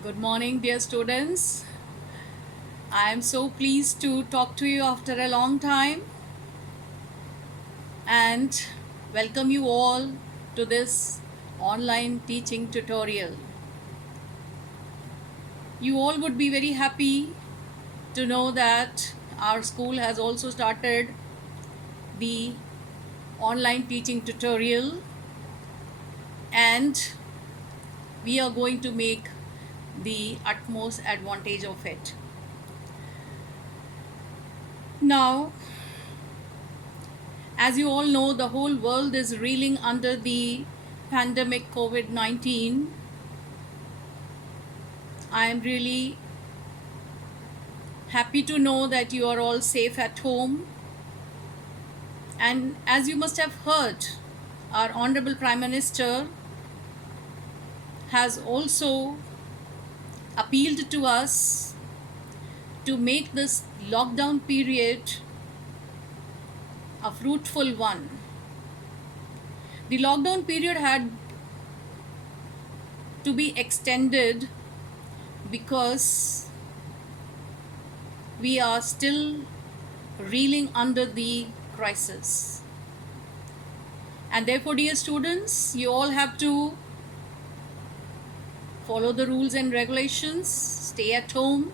Good morning, dear students. I am so pleased to talk to you after a long time and welcome you all to this online teaching tutorial. You all would be very happy to know that our school has also started the online teaching tutorial and we are going to make the utmost advantage of it. Now, as you all know, the whole world is reeling under the pandemic COVID-19. I am really happy to know that you are all safe at home. And as you must have heard, our Honorable Prime Minister has also appealed to us to make this lockdown period a fruitful one. The lockdown period had to be extended because we are still reeling under the crisis. And therefore, dear students, you all have to follow the rules and regulations, stay at home,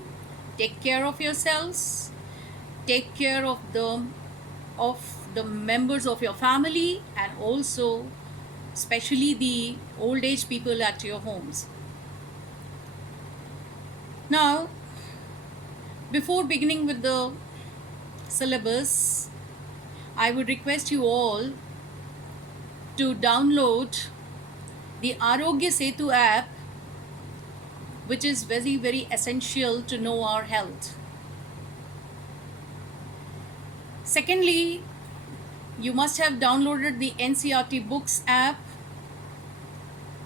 take care of yourselves, take care of the members of your family, and also especially the old age people at your homes. Now, before beginning with the syllabus, I would request you all to download the Arogya Setu app, which is very, very essential to know our health. Secondly, you must have downloaded the NCERT Books app,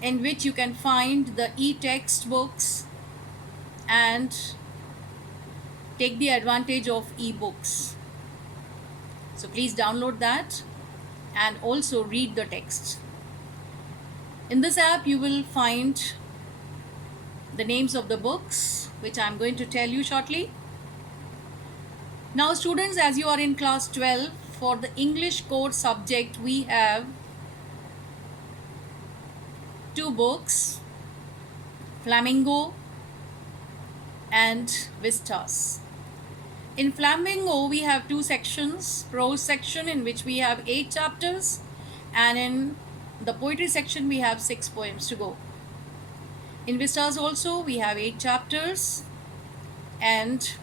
in which you can find the e-textbooks and take the advantage of e-books. So please download that and also read the text. In this app, you will find the names of the books, which I'm going to tell you shortly. Now, students, as you are in class 12, for the English core subject, we have two books, Flamingo and Vistas. In Flamingo, we have two sections, prose section in which we have 8 chapters, and in the poetry section we have 6 poems to go. In Vistas also we have 8 chapters, and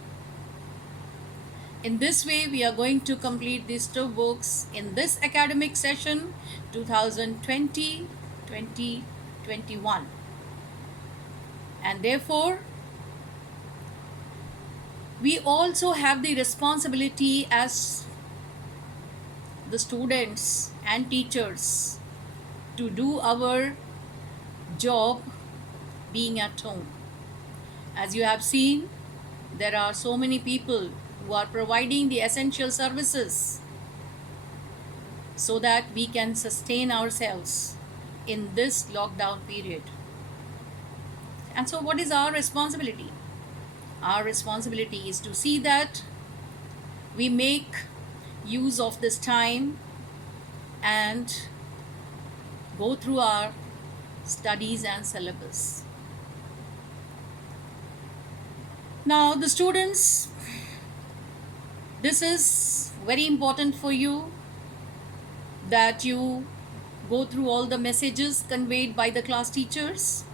in this way we are going to complete these 2 books in this academic session 2020-2021. And therefore, we also have the responsibility as the students and teachers to do our job being at home. As you have seen, there are so many people who are providing the essential services so that we can sustain ourselves in this lockdown period. And so what is our responsibility? Our responsibility is to see that we make use of this time and go through our studies and syllabus. Now, the students, this is very important for you that you go through all the messages conveyed by the class teachers,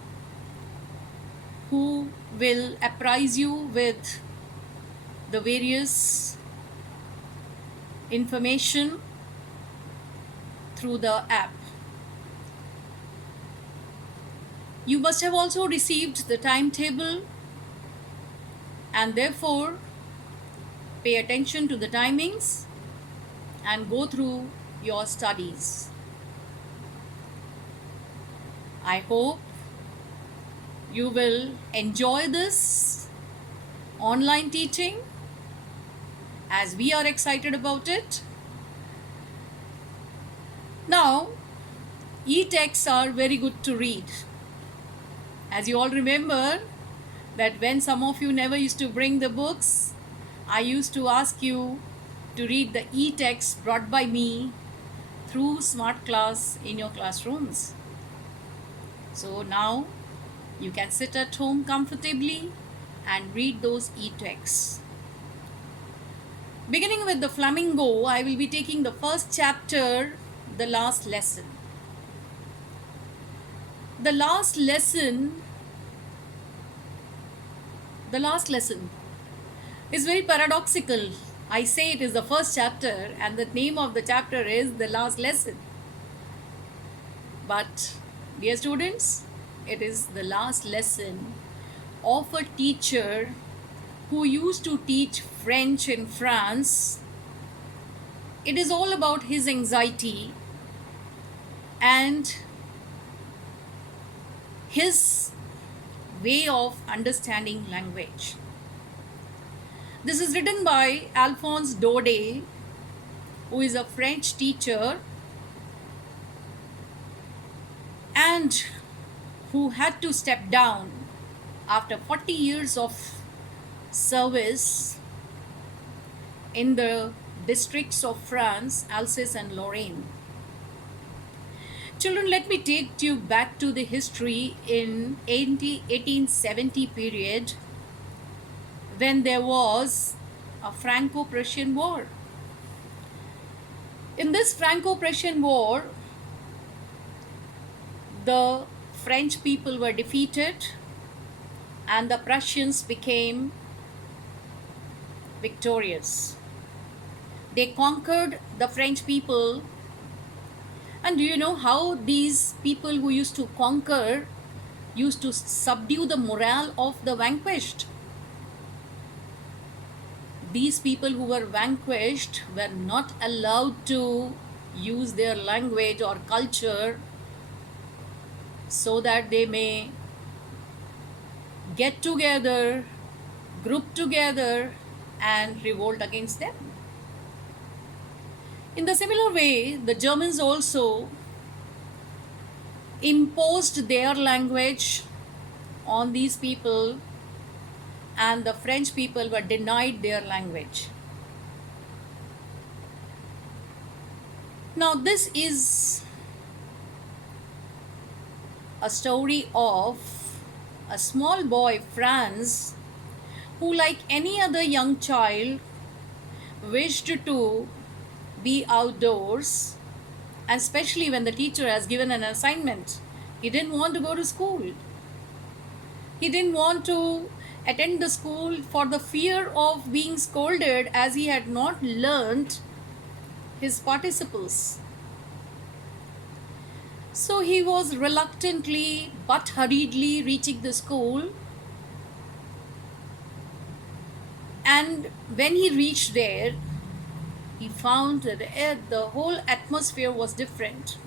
who will apprise you with the various information through the app. You must have also received the timetable, and therefore pay attention to the timings and go through your studies. I hope you will enjoy this online teaching as we are excited about it. Now, e-texts are very good to read. As you all remember, that when some of you never used to bring the books, I used to ask you to read the e-text brought by me through Smart Class in your classrooms. So now you can sit at home comfortably and read those e-texts. Beginning with the Flamingo, I will be taking the first chapter, the last lesson. The last lesson, the last lesson is very paradoxical. I say it is the first chapter, and the name of the chapter is the last lesson. But, dear students, it is the last lesson of a teacher who used to teach French in France. It is all about his anxiety and his way of understanding language. This is written by Alphonse Daudet, who is a French teacher and who had to step down after 40 years of service in the districts of France, Alsace and Lorraine. Children, let me take you back to the history in 1870 period, when there was a Franco-Prussian War. In this Franco-Prussian War, the French people were defeated and the Prussians became victorious. They conquered the French people. And do you know how these people who used to conquer used to subdue the morale of the vanquished? These people who were vanquished were not allowed to use their language or culture so that they may get together, group together, and revolt against them. In the similar way, the Germans also imposed their language on these people, and the French people were denied their language. Now, this is a story of a small boy, Franz, who, like any other young child, wished to be outdoors, and especially when the teacher has given an assignment. He didn't want to go to school. He didn't want to attend the school for the fear of being scolded, as he had not learnt his participles. So he was reluctantly but hurriedly reaching the school, and when he reached there, he found that the whole atmosphere was different.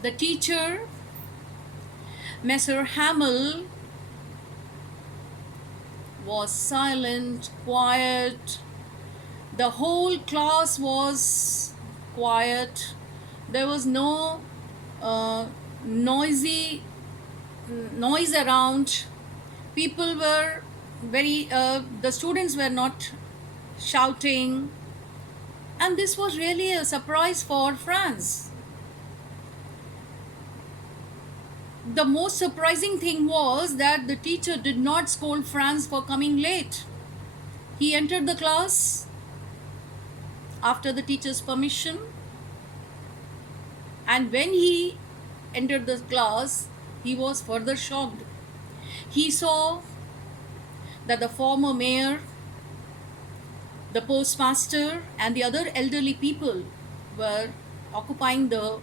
The teacher, Messer Hamel, was silent, quiet. The whole class was quiet. There was no noise around. People were the students were not shouting, and this was really a surprise for Franz. The most surprising thing was that the teacher did not scold Franz for coming late. He entered the class after the teacher's permission, and when he entered the class, he was further shocked. He saw that the former mayor, the postmaster, and the other elderly people were occupying the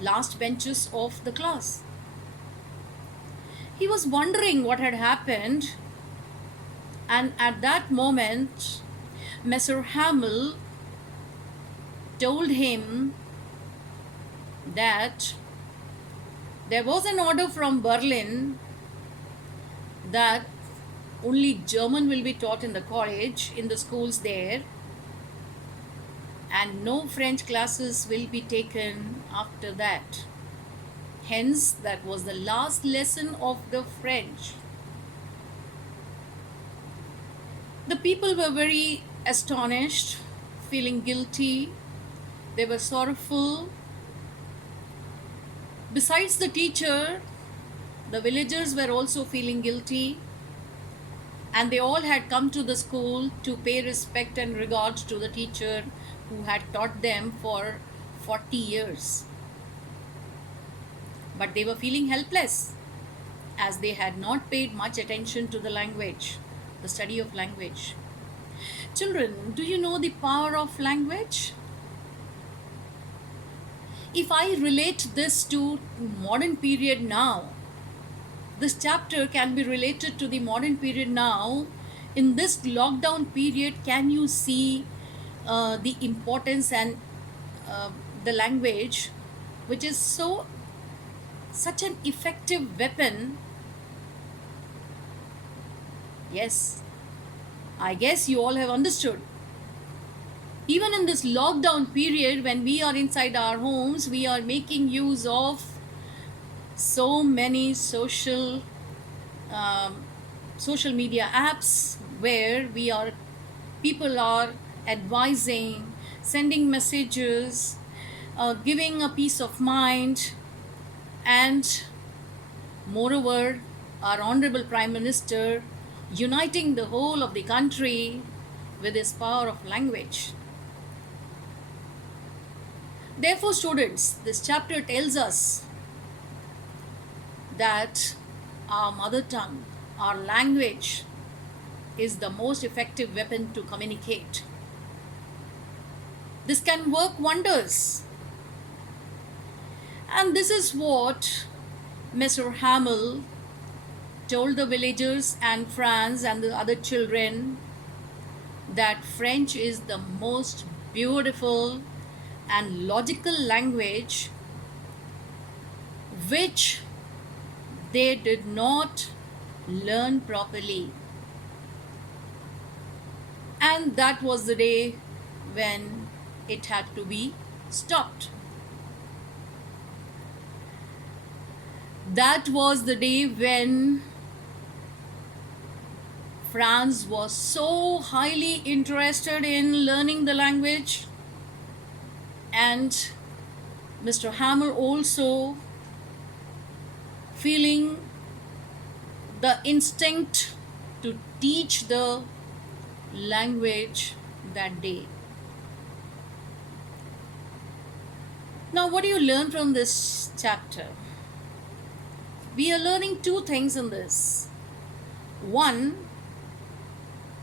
last benches of the class. He was wondering what had happened, and at that moment, Messer Hamel told him that there was an order from Berlin that only German will be taught in the college, in the schools there, and no French classes will be taken after that. Hence, that was the last lesson of the French. The people were very astonished, feeling guilty. They were sorrowful. Besides the teacher, the villagers were also feeling guilty, and they all had come to the school to pay respect and regard to the teacher who had taught them for 40 years. But they were feeling helpless as they had not paid much attention to the language, the study of language. Children, do you know the power of language? If I relate this to modern period now, this chapter can be related to the modern period now. In this lockdown period, can you see the importance and the language, which is such an effective weapon? Yes, I guess you all have understood. Even in this lockdown period, when we are inside our homes, we are making use of so many social media apps where people are advising, sending messages, giving a peace of mind, and moreover, our honorable Prime Minister uniting the whole of the country with his power of language. Therefore, students, this chapter tells us that our mother tongue, our language, is the most effective weapon to communicate. This can work wonders. And this is what Mr. Hamel told the villagers and Franz and the other children, that French is the most beautiful and logical language which they did not learn properly. And that was the day when it had to be stopped. That was the day when Franz was so highly interested in learning the language, and Mr. Hammer also feeling the instinct to teach the language that day. Now, what do you learn from this chapter? We are learning two things in this. One,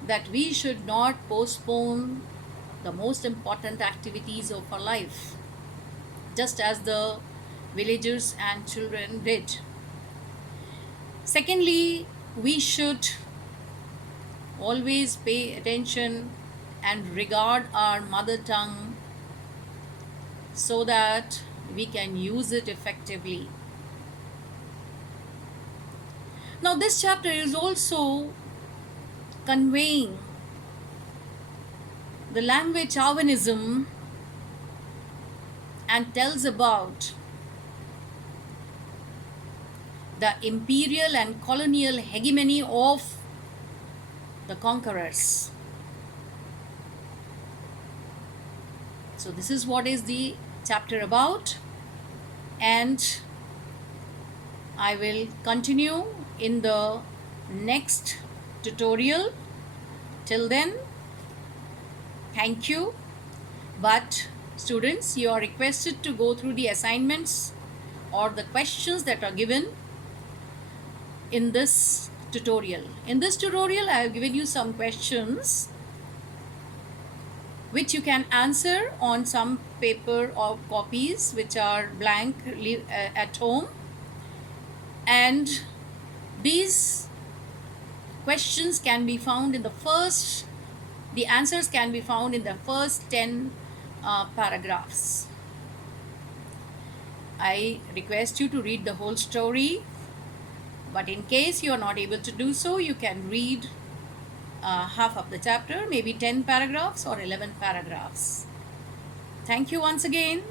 that we should not postpone the most important activities of our life, just as the villagers and children did. Secondly, we should always pay attention and regard our mother tongue so that we can use it effectively. Now, this chapter is also conveying the language chauvinism and tells about the imperial and colonial hegemony of the conquerors. So this is what is the chapter about, and I will continue in the next tutorial. Till then, thank you. But students, you are requested to go through the assignments or the questions that are given in this tutorial. In this tutorial, I have given you some questions which you can answer on some paper or copies which are blank at home, and these questions can be found in the answers can be found in the first 10 paragraphs. I request you to read the whole story, but in case you are not able to do so, you can read half of the chapter, maybe 10 paragraphs or 11 paragraphs. Thank you once again.